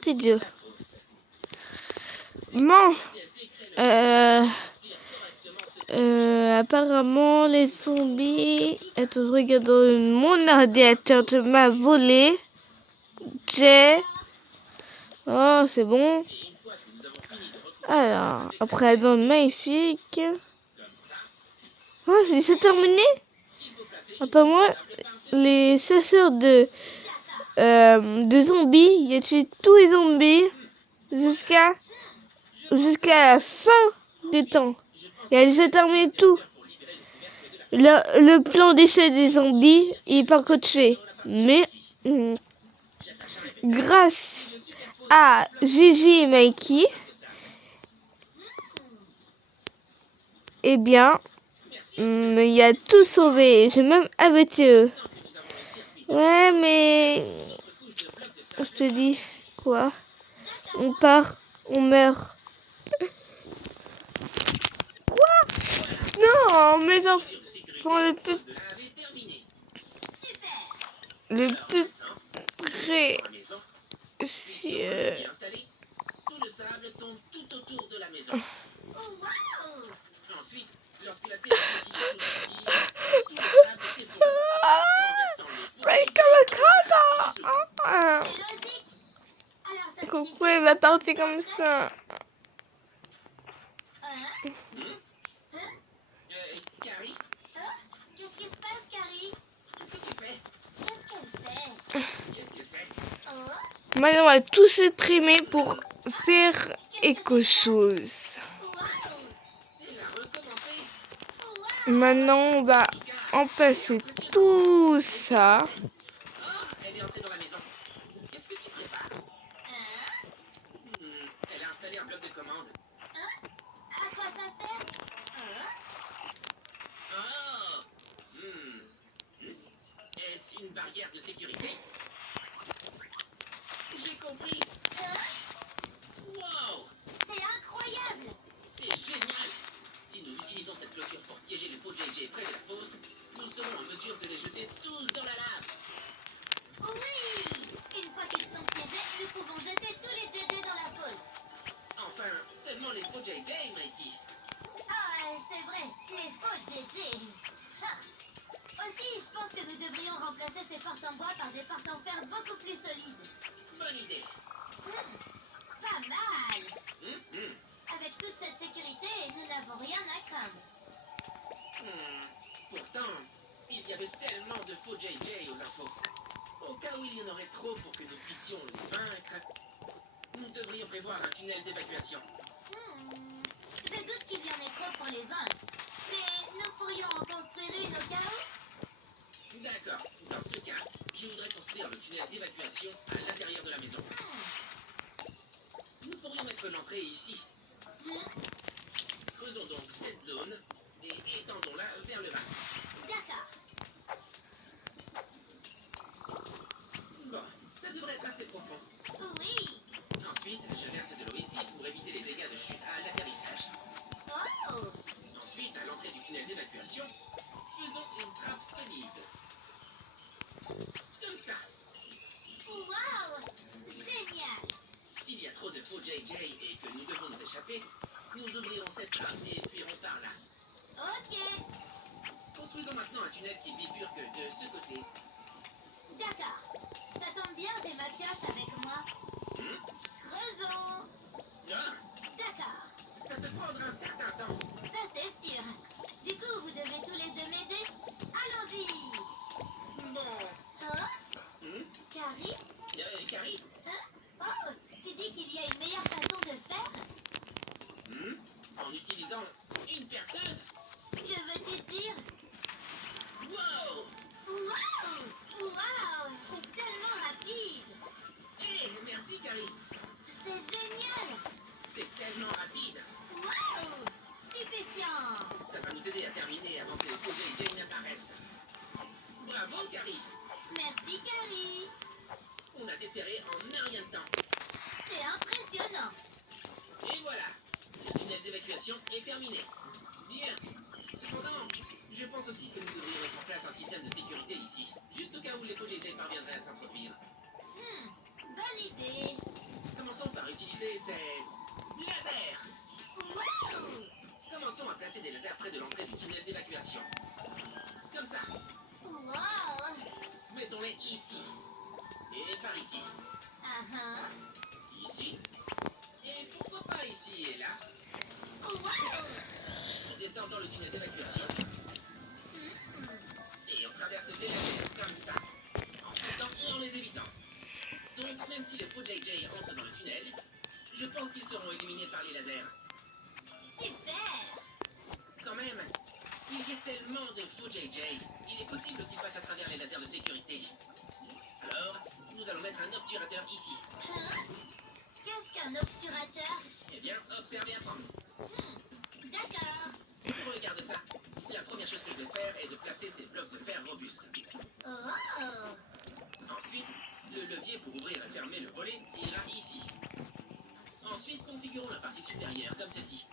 Petit Dieu. Bon. Apparemment, les zombies... Attends, je regarde dans mon ordinateur de m'a volé. Oh, c'est bon. Alors, après dans le magnifique. Oh, c'est terminé. Apparemment, les chasseurs de zombies, il a tué tous les zombies jusqu'à la fin des temps. Il a déjà terminé tout. Le plan d'échec des zombies, il est pas encore fait. Mais grâce à Gigi et Mikey, eh bien, il a tout sauvé. J'ai même arrêté eux. Ouais, mais je te dis quoi? On part, on meurt. Quoi? Non, mes enfants, le plus précieux. Pourquoi il va partir comme ça? Carrie? Qu'est-ce qui se passe, Carrie? Qu'est-ce que tu fais? Qu'est-ce qu'on fait? Qu'est-ce que c'est? Maintenant, on va tous se trimer pour faire quelque chose. Maintenant, on va empasser tout ça. Elle est entrée dans la maison. Qu'est-ce que tu prépares? Elle a installé un bloc de commande. À quoi ça sert? Est-ce une barrière de sécurité? J'ai compris. Wow! C'est incroyable! C'est génial! Si nous utilisons cette clôture pour piéger les pots JJ près de la fosse, nous serons en mesure de les jeter tous dans la lave. Oui! Une fois qu'ils sont piégés, nous pouvons jeter tous les JJ dans la fosse. Enfin, seulement les pots JJ, Mikey. Ah, c'est vrai, les pots JJ. Aussi, je pense que nous devrions remplacer ces portes en bois par des portes en fer beaucoup plus solides. Bonne idée. Pas mal. Avec toute cette sécurité, nous n'avons rien à craindre. Pourtant, il y avait tellement de faux JJ aux infos. Au cas où il y en aurait trop pour que nous puissions les vaincre, nous devrions prévoir un tunnel d'évacuation. Je doute qu'il y en ait trop pour les vaincre. Mais nous pourrions en construire une au cas où. D'accord. Dans ce cas, je voudrais construire le tunnel d'évacuation à l'intérieur de la maison. Nous pourrions mettre l'entrée ici. Creusons donc cette zone et étendons-la vers le bas. D'accord. Bon, ça devrait être assez profond. Oui. Ensuite, je verse de l'eau ici pour éviter les dégâts de chute à l'atterrissage. Oh. Ensuite, à l'entrée du tunnel d'évacuation, faisons une trappe solide. Comme ça. Wow! Génial! S'il y a trop de faux JJ et que nous devons nous échapper, nous ouvrirons cette trappe et fuirons par là. Ok. Construisons maintenant un tunnel qui bifurque de ce côté. D'accord. Ça tombe bien, j'ai ma pioche avec moi. Creusons. Ah. D'accord. Ça peut prendre un certain temps. Ça, c'est sûr. Du coup, vous devez tous les deux m'aider. Allons-y. Bon. Carrie? Carrie? Oh, tu dis qu'il y a une meilleure façon de faire? En utilisant une perceuse? Que veux-tu dire? Wow! Wow! Wow! C'est tellement rapide! Hé, merci, Carrie! C'est génial! C'est tellement rapide! Wow! Stupéfiant! Ça va nous aider à terminer avant que les faux JJ n'apparaissent. Bravo, Carrie! Merci, Carrie! On a déterré en un rien de temps. C'est impressionnant! Et voilà! Le tunnel d'évacuation est terminé. Bien. Cependant, je pense aussi que nous devrions mettre en place un système de sécurité ici, juste au cas où les faux JJ parviendraient à s'introduire. Bonne idée. Je pense qu'ils seront éliminés par les lasers. Super! Quand même, il y a tellement de faux JJ. Il est possible qu'ils passent à travers les lasers de sécurité. Alors, nous allons mettre un obturateur ici. Hein? Qu'est-ce qu'un obturateur? Eh bien, observez à prendre. D'accord. Regarde ça. La première chose que je vais faire est de placer ces blocs de fer robustes. Oh! Ensuite, le levier pour ouvrir et fermer le volet ira ici. Ensuite, configurons la partie supérieure comme ceci.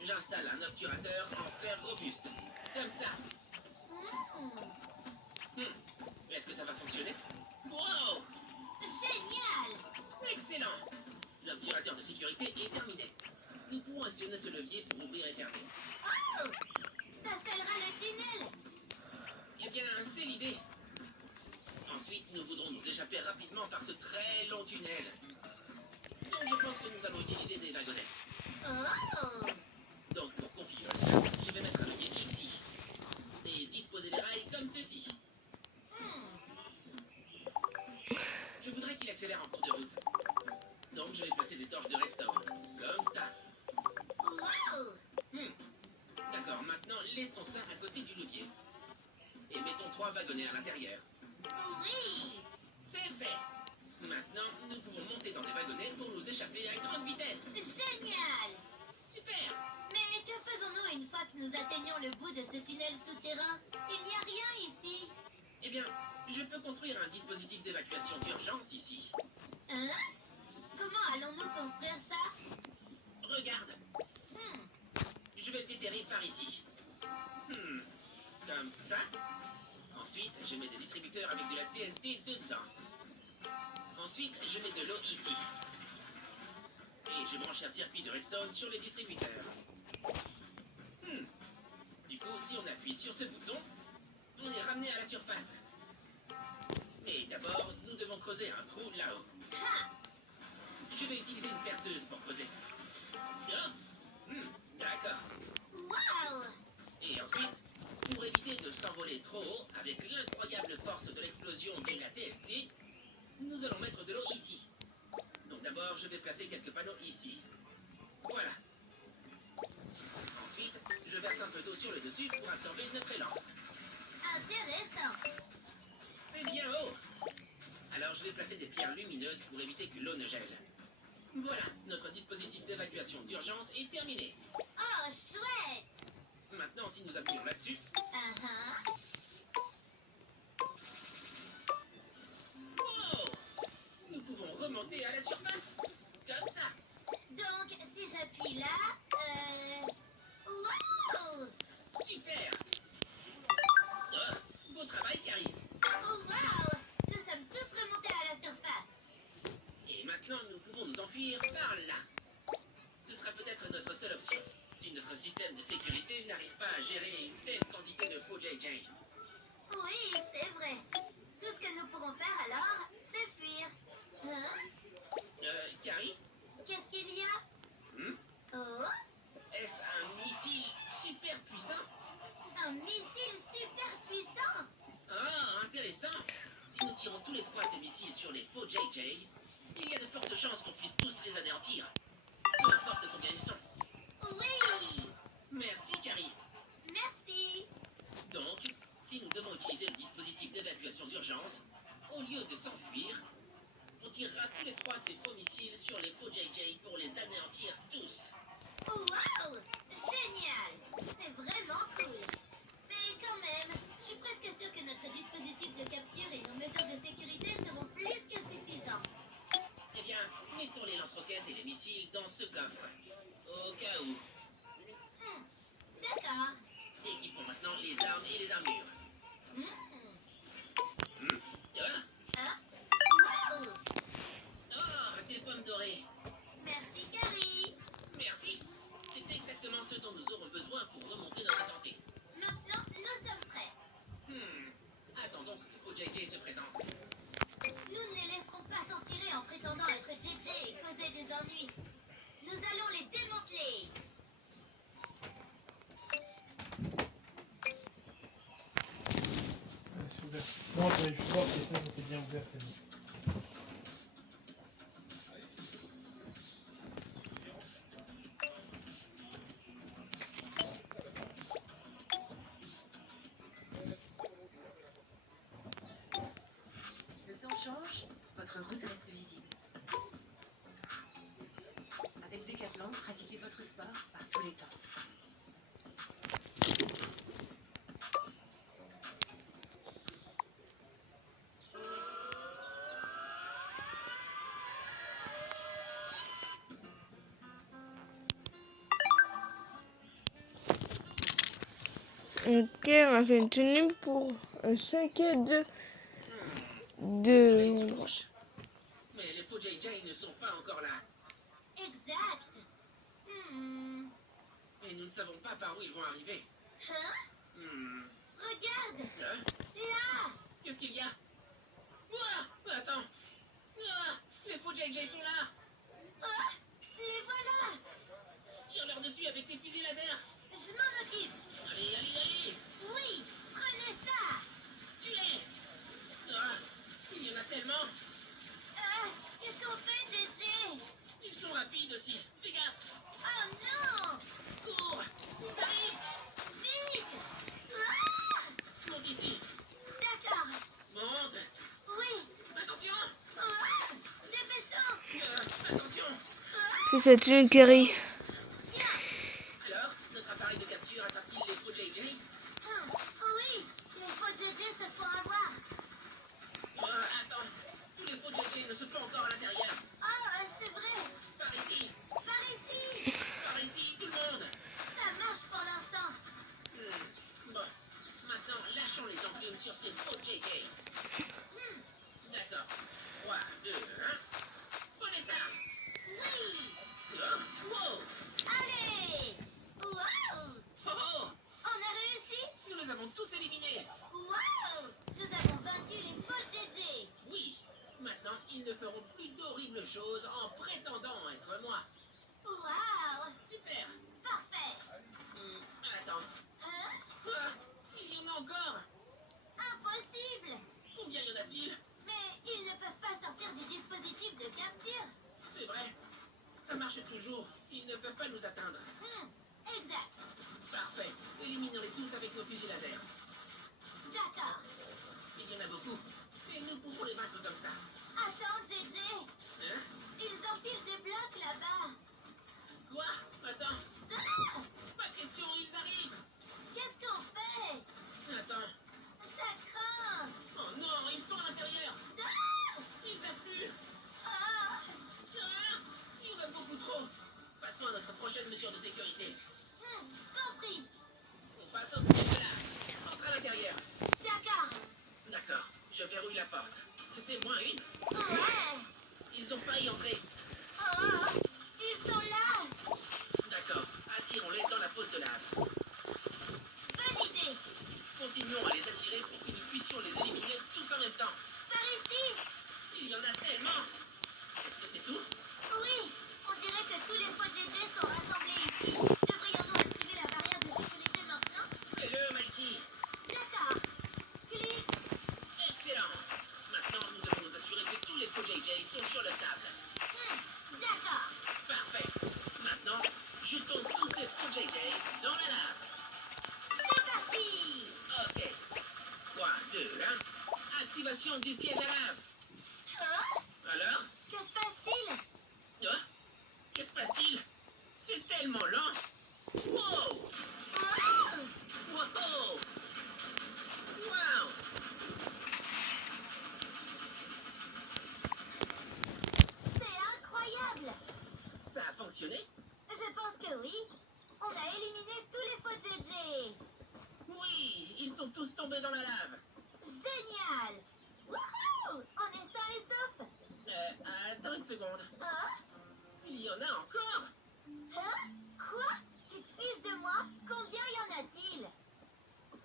J'installe un obturateur en fer robuste. Comme ça. Est-ce que ça va fonctionner? Wow! Génial! Excellent! L'obturateur de sécurité est terminé. Nous pourrons actionner ce levier pour ouvrir et fermer. Oh! Ça scellera le tunnel! Eh bien, c'est l'idée. Ensuite, nous voudrons nous échapper rapidement par ce très long tunnel. Donc, je pense que nous allons utiliser des wagonnets. Oh! Donc, pour configurer ça, je vais mettre un levier ici. Et disposer les rails comme ceci. Je voudrais qu'il accélère en cours de route. Donc, je vais placer des torches de redstone. Comme ça. Wow! D'accord, maintenant, laissons ça à côté du levier. Et mettons 3 wagonnets à l'intérieur. Oui! C'est fait. Maintenant, nous pouvons monter dans des wagonnets pour nous échapper à grande vitesse. Génial! Super. Mais que faisons-nous une fois que nous atteignons le bout de ce tunnel souterrain? Il n'y a rien ici. Eh bien, je peux construire un dispositif d'évacuation d'urgence ici. Hein? Comment allons-nous construire ça? Regarde, je vais déterrer par ici. Comme ça. Ensuite, je mets des distributeurs avec de la TNT dedans. Ensuite, je mets de l'eau ici. Et je branche un circuit de redstone sur les distributeurs. Du coup, si on appuie sur ce bouton, on est ramené à la surface. Mais d'abord, nous devons creuser un trou là-haut. Je vais utiliser une perceuse pour creuser. Oh, d'accord. Wow! Et ensuite, pour éviter de s'envoler trop haut avec l'incroyable force de l'explosion de la TNT, nous allons mettre de l'eau ici. Donc d'abord, je vais placer quelques panneaux ici. Voilà. Ensuite, je verse un peu d'eau sur le dessus pour absorber notre élan. Intéressant! C'est bien haut. Alors je vais placer des pierres lumineuses pour éviter que l'eau ne gèle. Voilà, notre dispositif d'évacuation d'urgence est terminé. Oh, chouette! Maintenant, si nous appuyons là-dessus, Uh-huh. wow, nous pouvons remonter à la surface. Comme ça. Donc, si j'appuie là, Wow! Super. Beau travail, Carrie. Oh, wow! Nous sommes tous remontés à la surface. Et maintenant, nous pouvons nous enfuir par là. Ce sera peut-être notre seule option, si notre système de sécurité n'arrive pas à gérer une telle quantité de faux JJ. Oui, c'est vrai. Tout ce que nous pourrons faire alors, c'est fuir. Hein? Carrie, Qu'est-ce qu'il y a? Oh? est-ce un missile super puissant? Un missile super puissant! Ah, intéressant. Si nous tirons tous les trois ces missiles sur les faux JJ, il y a de fortes chances qu'on puisse tous les anéantir. Peu importe combien ils sont. Oui! Merci, Carrie. Merci! Donc, si nous devons utiliser le dispositif d'évacuation d'urgence, au lieu de s'enfuir, on tirera tous les trois ces faux missiles sur les faux JJ pour les anéantir tous. Wow! Génial! C'est vraiment cool! Mais quand même, je suis presque sûre que notre dispositif de capture et nos mesures de sécurité seront plus que suffisants. Eh bien, mettons les lance-roquettes et les missiles dans ce coffre. Au cas où. D'accord. Équipons maintenant les armes et les armures. Voilà. Hein? Wow! Oh, des pommes dorées. Merci, Carrie! Merci. C'est exactement ce dont nous aurons besoin pour remonter notre santé. Maintenant, nous sommes prêts. Attendons que le faux JJ se présente. Nous ne les laisserons pas s'en tirer en prétendant être JJ et causer des ennuis. Nous allons les démanteler. C'est ouvert. Non, j'avais juste voir si ça était bien ouvert. Ok, on a fait une tenue pour 5 et 2 Soleil se de... couche. Mais les faux JJ ne sont pas encore là. Exact. Hmm. Et nous ne savons pas par où ils vont arriver. Hein? Regarde. Hein? Là. Qu'est-ce qu'il y a? Ouah, attends. Ah, les faux JJ sont là. Oh, les voilà. Tire-leur dessus avec tes fusils laser. Je m'en occupe. Allez, allez, allez. Oui, prenez ça. Tuez. Ah, il y en a tellement. Qu'est-ce qu'on fait, JJ? Ils sont rapides aussi. Fais gaffe. Oh non. Cours. Ils arrivent. Vite. Ah. Monte ici. D'accord. Monte. Oui. Attention. Ah. Dépêchons. Attention. C'est une curry. Tiens. Alors, notre appareil de capture atteint-il les faux JJ? Oui, les faux JJ se font avoir. Attends. Tous les faux JJ ne sont pas encore à l'intérieur. Oh, c'est vrai. Par ici. Par ici. Par ici, tout le monde. Ça marche pour l'instant. Bon. Maintenant, lâchons les enclumes sur ces faux JJ. D'accord. 3, 2, 1. Prenez ça. Oui. Wow. Allez. Wow. Oh, oh. On a réussi. Nous les avons tous éliminés. Wow. Nous avons vaincu les faux JJ. Oui. Maintenant, ils ne feront plus d'horribles choses en prétendant être moi. Wow. Super. Parfait. Attends. Hein? Quoi? Il y en a encore. Impossible. Combien y en a-t-il? Mais ils ne peuvent pas sortir du dispositif de capture. C'est vrai. Ça marche toujours. Ils ne peuvent pas nous atteindre. Exact. Parfait. Éliminons-les tous avec nos fusils laser. D'accord. Il y en a beaucoup. Et nous pouvons les vaincre comme ça. Attends, JJ. Hein? Ils empilent des blocs là-bas. Quoi? Attends. Ah! Pas de question, ils arrivent. Qu'est-ce qu'on fait? Attends. Ça craint. Oh non, ils sont à l'intérieur. Ah! Ils affluent. Ah! Ah, il y en a beaucoup trop. Passons à notre prochaine mesure de sécurité. Compris. On passe au piège là. Entre à l'intérieur. D'accord. D'accord. Je verrouille la porte. C'était moins une. Ouais. Ils ont failli entrer. Oh, ils sont là. D'accord. Attirons-les dans la fosse de lave. Bonne idée. Continuons à les attirer pour que nous puissions les éliminer tous en même temps. Par ici. Il y en a tellement. Est-ce que c'est tout? Oui. On dirait que tous les faux JJ sont rassemblés ici. Devrions-nous activer la barrière de sécurité maintenant? Fais-le, Mikey. D'accord. Clic. Excellent. Maintenant, nous devons nous assurer que tous les faux JJ sont sur le sable. D'accord. Parfait. Maintenant, jetons tous ces faux JJ dans la lave. C'est parti. Ok. 3, 2, 1. Activation du piège à lave. Oh, Alors? que se passe-t-il? Hein? Que se passe-t-il? C'est tellement lent. Wow! Oh, Wow! Wow! c'est incroyable. Ça a fonctionné? Je pense que oui. On a éliminé tous les faux JJ. Oui! Ils sont tous tombés dans la lave. Génial. Wouhou! On est sains et saufs. Attends une seconde. Hein? Il y en a encore? Hein? Quoi? Tu te fiches de moi? Combien y en a-t-il?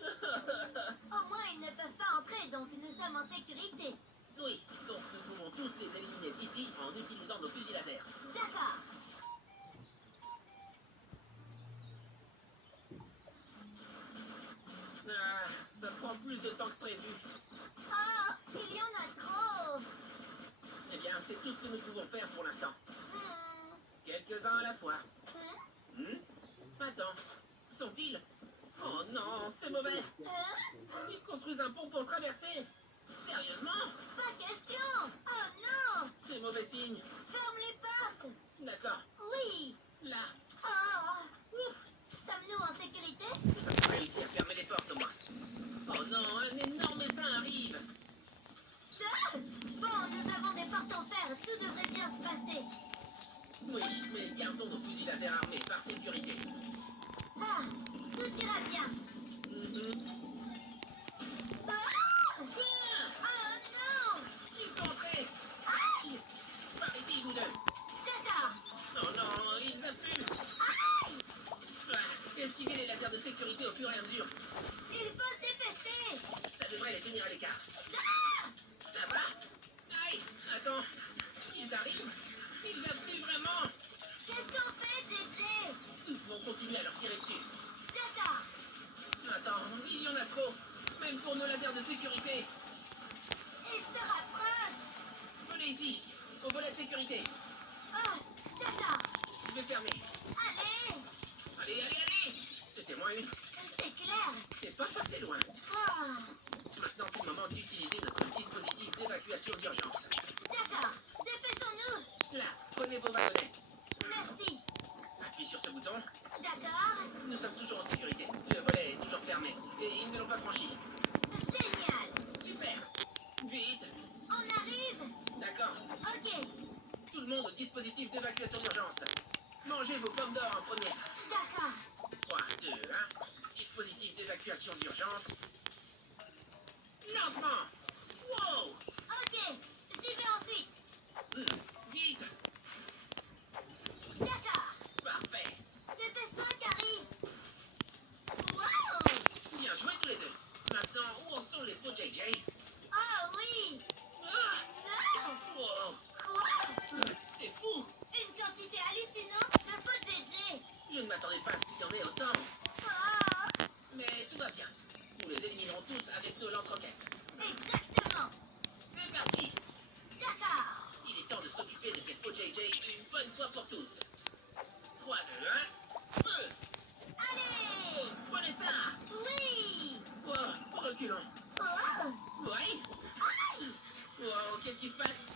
Au moins, ils ne peuvent pas entrer, donc nous sommes en sécurité. Oui, donc nous pouvons tous les éliminer d'ici en utilisant nos fusils laser. D'accord. Ça prend plus de temps que prévu. Oh, il y en a trop. Eh bien, c'est tout ce que nous pouvons faire pour l'instant. Hmm. Quelques-uns à la fois. Hmm? Attends, sont-ils? Oh non, c'est mauvais. Hein? Ils construisent un pont pour traverser. Sérieusement? Pas question. Oh non. C'est mauvais signe. Ferme les portes. D'accord. Oui. Là. Oh. Ouf. Sommes-nous en sécurité? Nous avons réussi à fermer les portes au moins. Oh non, un énorme essaim arrive. Ah! Bon, nous avons des portes en fer. Tout devrait bien se passer. Oui, mais gardons nos fusils laser armés par sécurité. Ah, tout ira bien. et à mesure. Il faut se dépêcher. Ça devrait les tenir à l'écart. Ah! Ça va? Aïe, attends. Ils arrivent? Ils affluent vraiment? Qu'est-ce qu'on fait, JJ? Ils vont continuer à leur tirer dessus. D'accord. Attends, il y en a trop. Même pour nos lasers de sécurité. Il se rapproche. Venez ici, au volet de sécurité. Oh, d'accord. Je vais fermer. Allez. Allez, allez, allez! C'était moins une. C'est clair. C'est pas passé loin. Oh, Maintenant, c'est le moment d'utiliser notre dispositif d'évacuation d'urgence. d'accord. Dépêchons-nous. Là, prenez vos wagonnettes. Merci. Appuyez sur ce bouton. D'accord. Nous sommes toujours en sécurité. Le volet est toujours fermé. Et ils ne l'ont pas franchi. Génial. Super! Vite! On arrive. D'accord. Ok. Tout le monde au dispositif d'évacuation d'urgence. Mangez vos pommes d'or en première. D'accord. 3, 2, 1. Dispositif d'évacuation d'urgence. Lancement! Wow! Ok. J'y vais ensuite. Vite! D'accord. Parfait! Dépêche-toi, Carrie. Wow. Bien joué tous les deux. Maintenant, où en sont les faux JJ? Oh oui. Ah! Non. Wow! Quoi? C'est fou! Une quantité hallucinante de faux JJ. Je ne m'attendais pas à ce qu'il y en ait autant. Oh. Mais tout va bien. Nous les éliminerons tous avec nos lance-roquettes. Exactement. C'est parti! D'accord. Il est temps de s'occuper de ces faux JJ une bonne fois pour toutes. 3, 2, 1. Feu! Allez. Prenez ça! Oui. Oh, reculons. Oh. Oui? Aïe. Oh, qu'est-ce qui se passe?